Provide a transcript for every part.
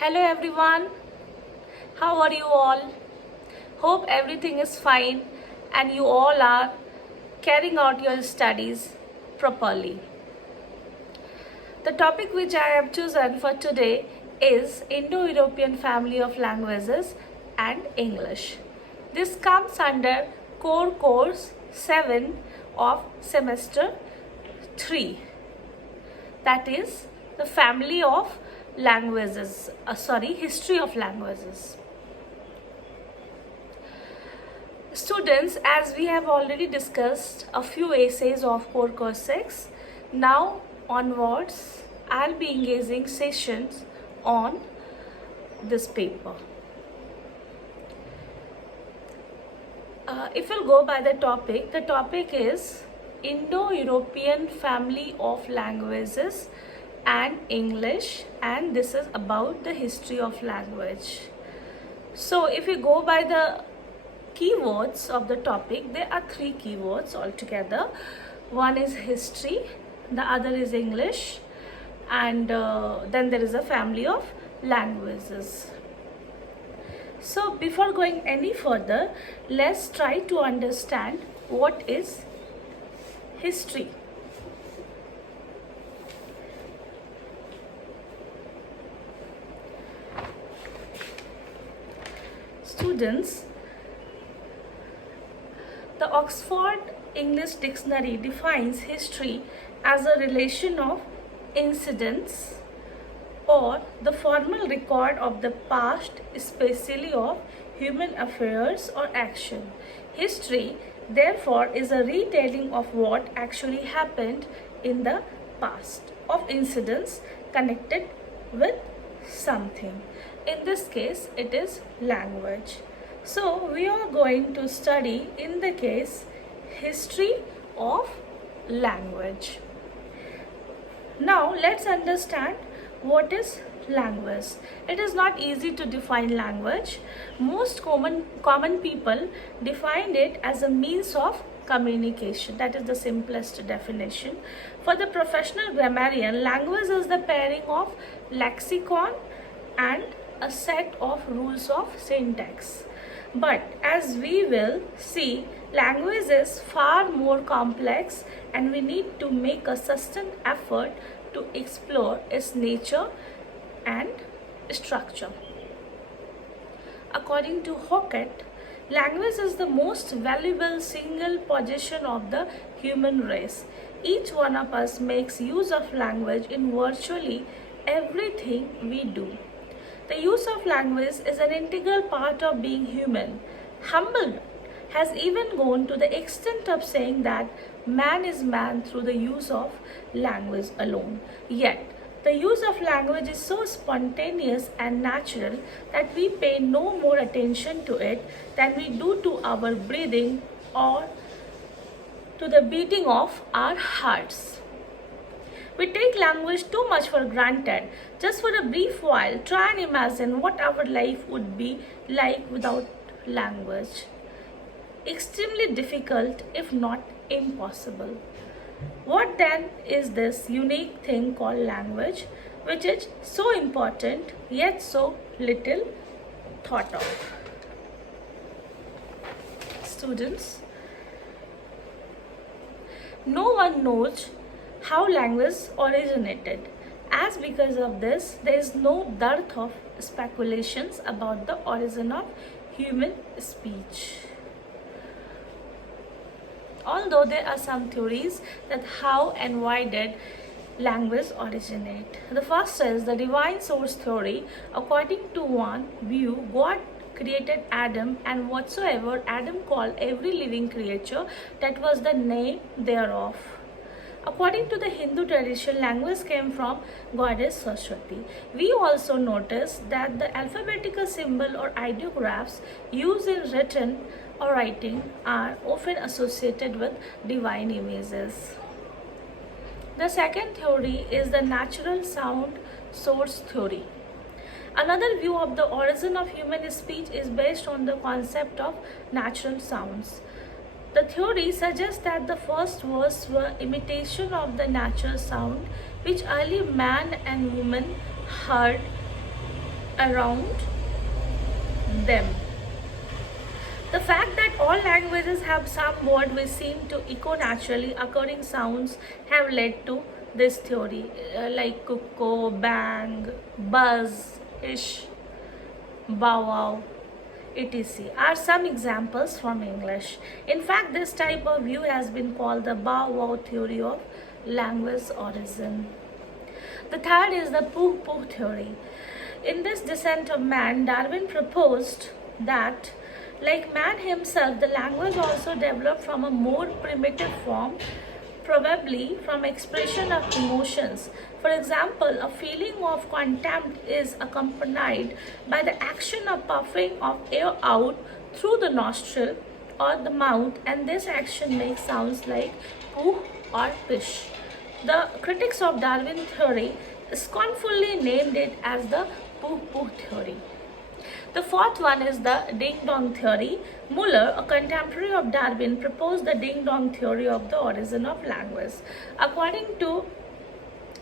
Hello everyone, how are you all? Hope everything is fine and you all are carrying out your studies properly. The topic which I have chosen for today is Indo-European family of languages and English. This comes under core course 7 of semester 3, that is the family of languages, history of languages. Students, as we have already discussed a few essays of core course 6, now onwards I'll be engaging sessions on this paper. If we'll go by the topic is Indo-European family of languages and English, and this is about the history of language. So if we go by the keywords of the topic, there are 3 keywords altogether. One is history, the other is English, and then there is a family of languages. So before going any further, let's try to understand what is history. Students, the Oxford English Dictionary defines history as a relation of incidents or the formal record of the past, especially of human affairs or action. History, therefore, is a retelling of what actually happened in the past, of incidents connected with something. In this case, it is language. So, we are going to study, in the case, history of language. Now, let's understand what is language. It is not easy to define language. Most common people define it as a means of communication. That is the simplest definition. For the professional grammarian, language is the pairing of lexicon and a set of rules of syntax. But as we will see, language is far more complex and we need to make a sustained effort to explore its nature and structure. According to Hockett, language is the most valuable single possession of the human race. Each one of us makes use of language in virtually everything we do. The use of language is an integral part of being human. Humboldt has even gone to the extent of saying that man is man through the use of language alone. Yet, the use of language is so spontaneous and natural that we pay no more attention to it than we do to our breathing or to the beating of our hearts. We take language too much for granted. Just for a brief while, try and imagine what our life would be like without language. Extremely difficult, if not impossible. What then is this unique thing called language, which is so important yet so little thought of? Students, no one knows how language originated. As because of this, there is no dearth of speculations about the origin of human speech. Although there are some theories that how and why did language originate. The first is the divine source theory. According to one view, God created Adam, and whatsoever Adam called every living creature, that was the name thereof. According to the Hindu tradition, language came from goddess Saraswati. We also notice that the alphabetical symbol or ideographs used in written or writing are often associated with divine images. The second theory is the natural sound source theory. Another view of the origin of human speech is based on the concept of natural sounds. The theory suggests that the first words were imitation of the natural sound which early man and woman heard around them. The fact that all languages have some word which seem to echo naturally occurring sounds have led to this theory, like cuckoo, bang, buzz, ish, bow wow, etc. are some examples from English. In fact, this type of view has been called the bow wow theory of language origin. The third is the pooh pooh theory. In this Descent of Man, Darwin proposed that, like man himself, the language also developed from a more primitive form, probably from expression of emotions. For example, a feeling of contempt is accompanied by the action of puffing of air out through the nostril or the mouth, and this action makes sounds like pooh or pish. The critics of Darwin theory scornfully named it as the pooh pooh theory. The fourth one is the ding-dong theory. Muller, a contemporary of Darwin, proposed the ding-dong theory of the origin of language. According to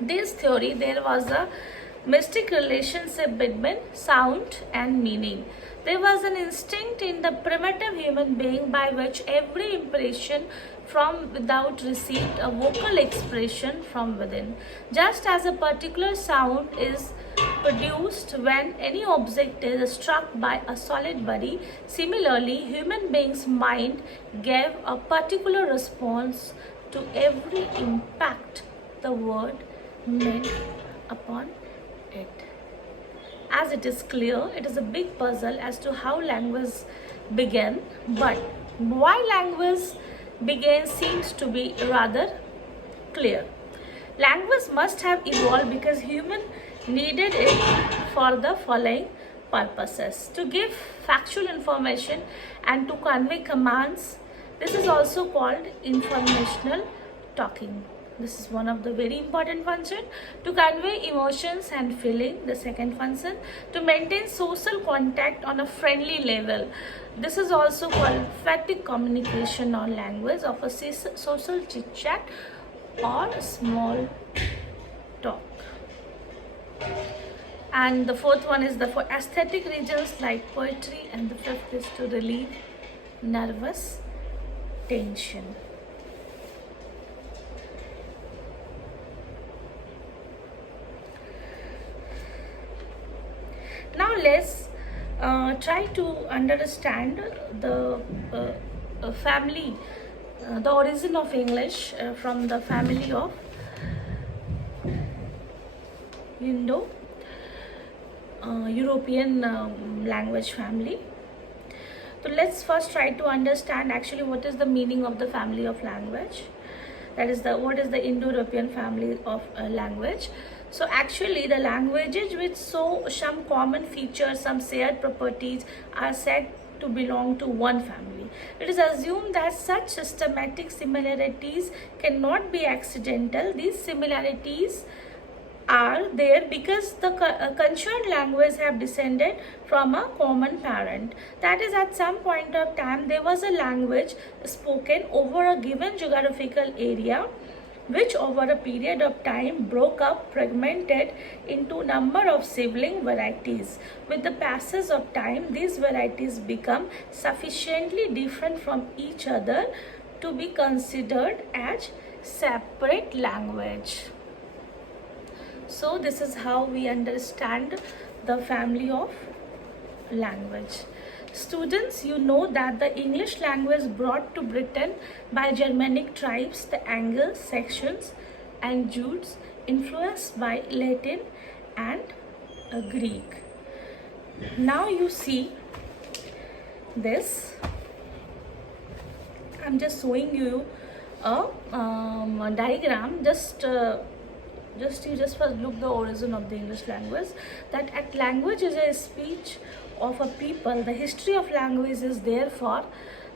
this theory, there was a mystic relationship between sound and meaning. There was an instinct in the primitive human being by which every impression from without received a vocal expression from within. Just as a particular sound is produced when any object is struck by a solid body, similarly, human beings' mind gave a particular response to every impact the word made upon it. As it is clear, it is a big puzzle as to how language began, but why language began seems to be rather clear. Language must have evolved because humans needed it for the following purposes: to give factual information and to convey commands. This is also called informational talking. This is one of the very important function. To convey emotions and feeling, the second function. To maintain social contact on a friendly level. This is also called fatigue communication or language of a social chit chat or small talk. And the fourth one is for aesthetic regions like poetry, and the fifth is to relieve nervous tension. Now let's try to understand the family, the origin of English from the family of Indo-European language family. So let's first try to understand actually what is the meaning of the family of language. That is what is the Indo-European family of language. So actually the languages which show some common features, some shared properties are said to belong to one family. It is assumed that such systematic similarities cannot be accidental. These similarities are there because the concerned language have descended from a common parent. That is, at some point of time there was a language spoken over a given geographical area, which over a period of time broke up, fragmented into number of sibling varieties. With the passage of time, these varieties become sufficiently different from each other to be considered as separate language. So this is how we understand the family of language. Students, you know that the English language brought to Britain by Germanic tribes, the Angles, Saxons and Jutes, influenced by Latin and Greek. Now you see this. I'm just showing you a diagram. Just first look the origin of the English language. That at language is a speech of a people. The history of language is therefore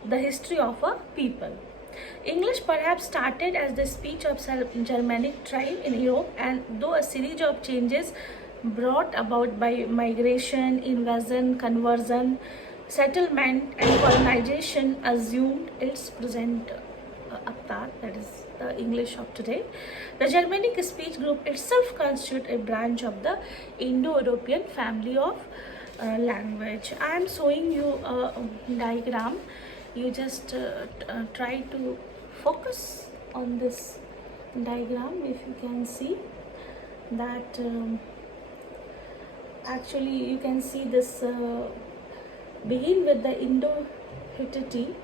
the history of a people. English perhaps started as the speech of Germanic tribe in Europe, and though a series of changes brought about by migration, invasion, conversion, settlement and colonization assumed its present avatar, that is the English of today. The Germanic speech group itself constitutes a branch of the Indo-European family of language. I am showing you a diagram. You just try to focus on this diagram. If you can see that actually you can see this begin with the Indo-Hittite,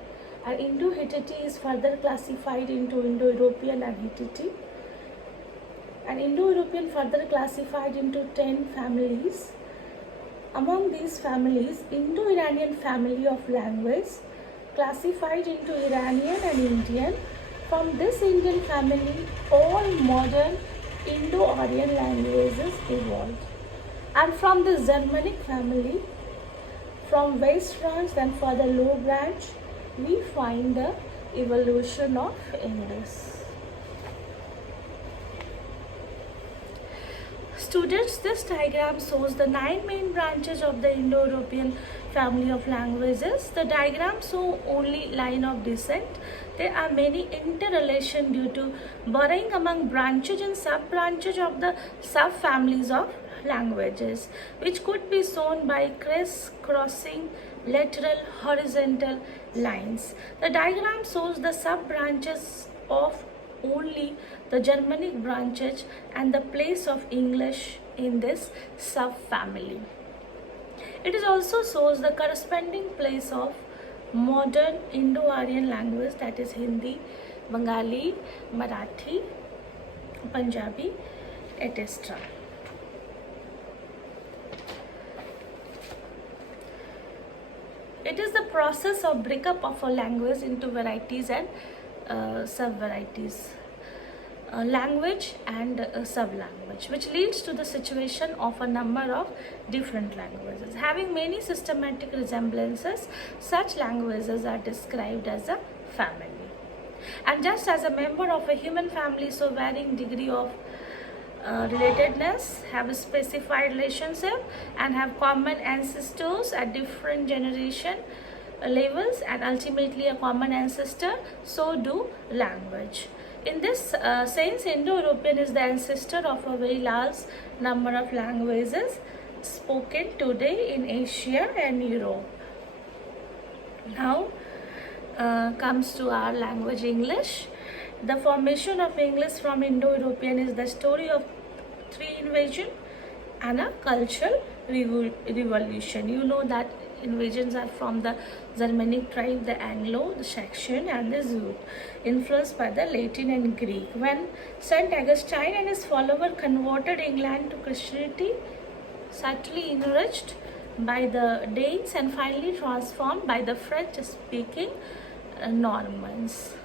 and Indo-Hittite is further classified into Indo-European and Hittite, and Indo-European further classified into 10 families. Among these families, Indo-Iranian family of language classified into Iranian and Indian. From this Indian family, all modern Indo-Aryan languages evolved. And from this Germanic family, from West branch then further low branch, we find the evolution of English. Students, this diagram shows the 9 main branches of the Indo-European family of languages. The diagram shows only line of descent. There are many interrelation due to borrowing among branches and sub-branches of the sub-families of languages, which could be shown by criss-crossing lateral horizontal lines. The diagram shows the sub-branches of only the Germanic branches and the place of English in this subfamily. It is also shows the corresponding place of modern Indo-Aryan language, that is Hindi, Bengali, Marathi, Punjabi, etc. It is the process of breakup of a language into varieties and sub-varieties, language and sub-language, which leads to the situation of a number of different languages. Having many systematic resemblances, such languages are described as a family. And just as a member of a human family, so varying degree of relatedness, have a specified relationship and have common ancestors at different generation levels and ultimately a common ancestor, so do language. In this sense, Indo-European is the ancestor of a very large number of languages spoken today in Asia and Europe. Now comes to our language English. The formation of English from Indo-European is the story of 3 invasions and a cultural revolution. You know that invasions are from the Germanic tribe, the Anglo, the Saxon and the Jute, influenced by the Latin and Greek. When St. Augustine and his followers converted England to Christianity, subtly enriched by the Danes and finally transformed by the French-speaking Normans.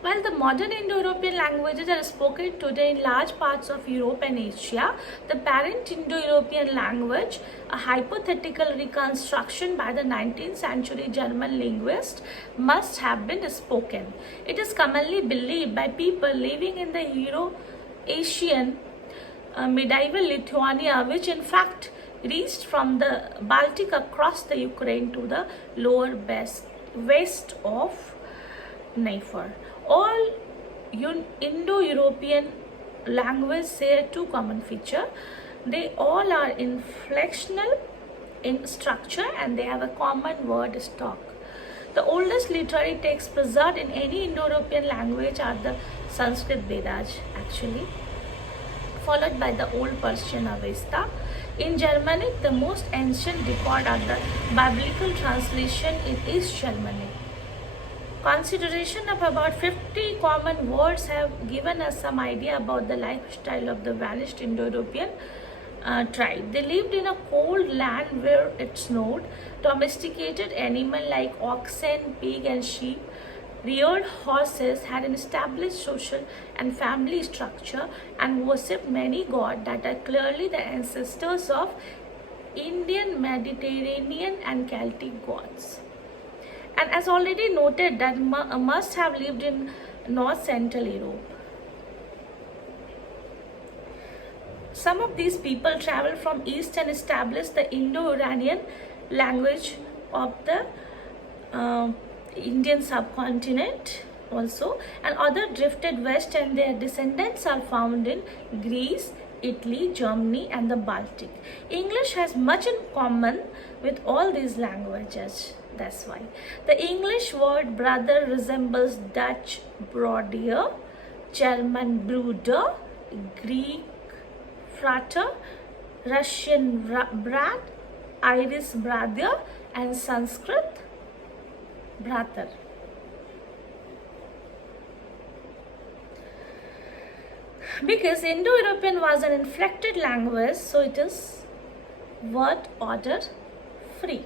While the modern Indo-European languages are spoken today in large parts of Europe and Asia, the parent Indo-European language, a hypothetical reconstruction by the 19th century German linguist, must have been spoken. It is commonly believed by people living in the Euro-Asian medieval Lithuania, which in fact reached from the Baltic across the Ukraine to the lower west of Dnieper. All Indo-European languages share 2 common features. They all are inflectional in structure and they have a common word stock. The oldest literary texts preserved in any Indo-European language are the Sanskrit Vedas actually, followed by the Old Persian Avesta. In Germanic, the most ancient record are the biblical translation in East Germanic. Consideration of about 50 common words have given us some idea about the lifestyle of the vanished Indo-European tribe. They lived in a cold land where it snowed. Domesticated animals like oxen, pig and sheep, reared horses, had an established social and family structure and worshipped many gods that are clearly the ancestors of Indian, Mediterranean and Celtic gods. And as already noted, that must have lived in North Central Europe. Some of these people traveled from east and established the Indo-Iranian language of the Indian subcontinent also, and other drifted west, and their descendants are found in Greece, Italy, Germany, and the Baltic. English has much in common with all these languages. That's why the English word brother resembles Dutch broeder, German Bruder, Greek frater, Russian brat, Irish brother, and Sanskrit brother. Because Indo-European was an inflected language, so it is word order free.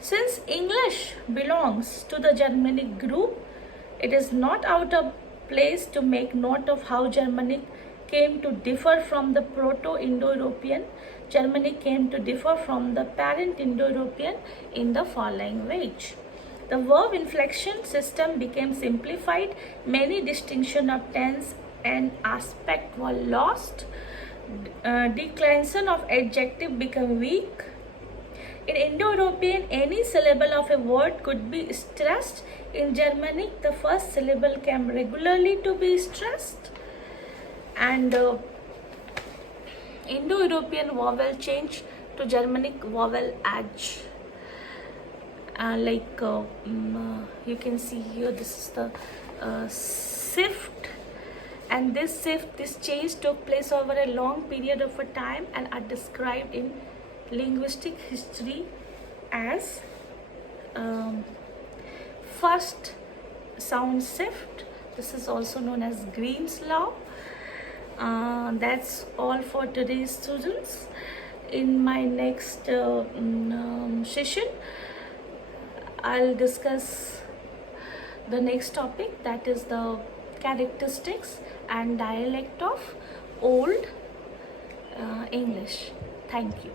Since English belongs to the Germanic group, it is not out of place to make note of how Germanic came to differ from the Proto-Indo-European. Germanic came to differ from the parent Indo-European in the following ways. The verb inflection system became simplified. Many distinctions of tense and aspect were lost. Declension of adjective became weak. In Indo-European, any syllable of a word could be stressed. In Germanic, the first syllable came regularly to be stressed. And Indo-European vowel changed to Germanic vowel edge. You can see here, this is the shift, and this change took place over a long period of a time and are described in linguistic history as first sound shift. This is also known as Green's law. That's all for today, students. In my next session, I'll discuss the next topic, that is the characteristics and dialect of Old English. Thank you.